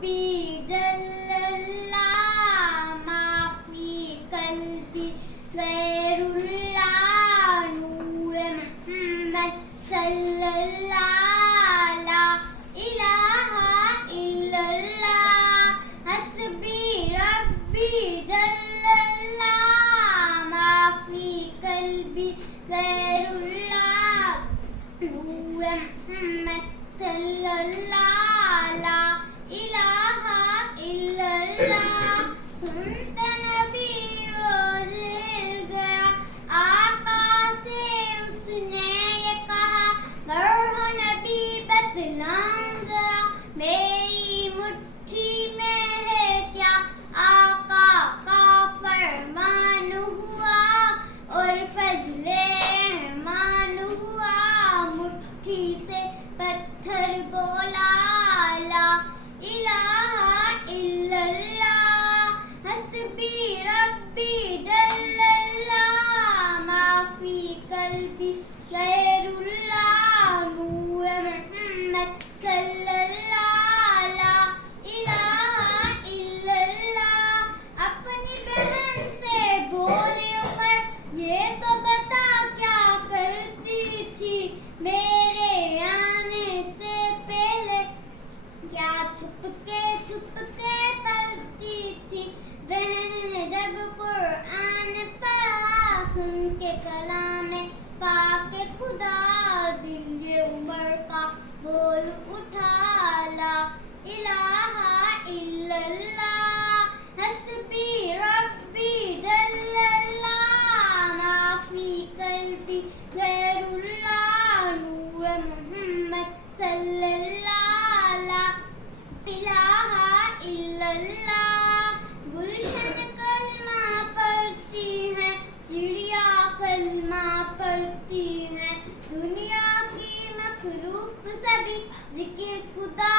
ربی جل اللہ ما فی قلبی غیر اللہ نور محمد صلی اللہ لا الہ الا اللہ حسبی ربی جل اللہ ما فی قلبی غیر اللہ نور محمد صلی اللہ لا الہ الا اللہ سنتا نبی روز ہل گیا آقا سے اس نے یہ کہا گر ہو نبی بتلاؤں ذرا میری مٹھی میں ہے کیا آقا کا فرمان ہوا اور فضل رحمان ہوا مٹھی سے پتھر بولا لا الہ الا اللہ حسبی ربی جل اللہ ما فی قلبی غیر اللہ نور محمد صلی اللہ لا الہ الا اللہ اپنی بہن سے بولے عمر یہ تو بتا کیا کرتی تھی میرے آنے سے پہلے کیا چھپ کے پڑھتی تھی بہن نے جب قرآن پڑھا سن کے کلام پاک خدا دل عمر کا بول اٹھا لا الہ الا اللہ حسبی ربی جل اللہ ما فی قلبی غیر اللہ نور محمد صلی اللہ لا الہ الا اللہ گلشن کلمہ پڑھتی ہیں چڑیا کلمہ پڑھتی ہیں دنیا کی مخلوق سبھی ذکر خدا